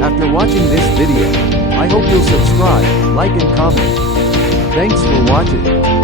After watching this video, I hope you'll subscribe, like and comment. Thanks for watching.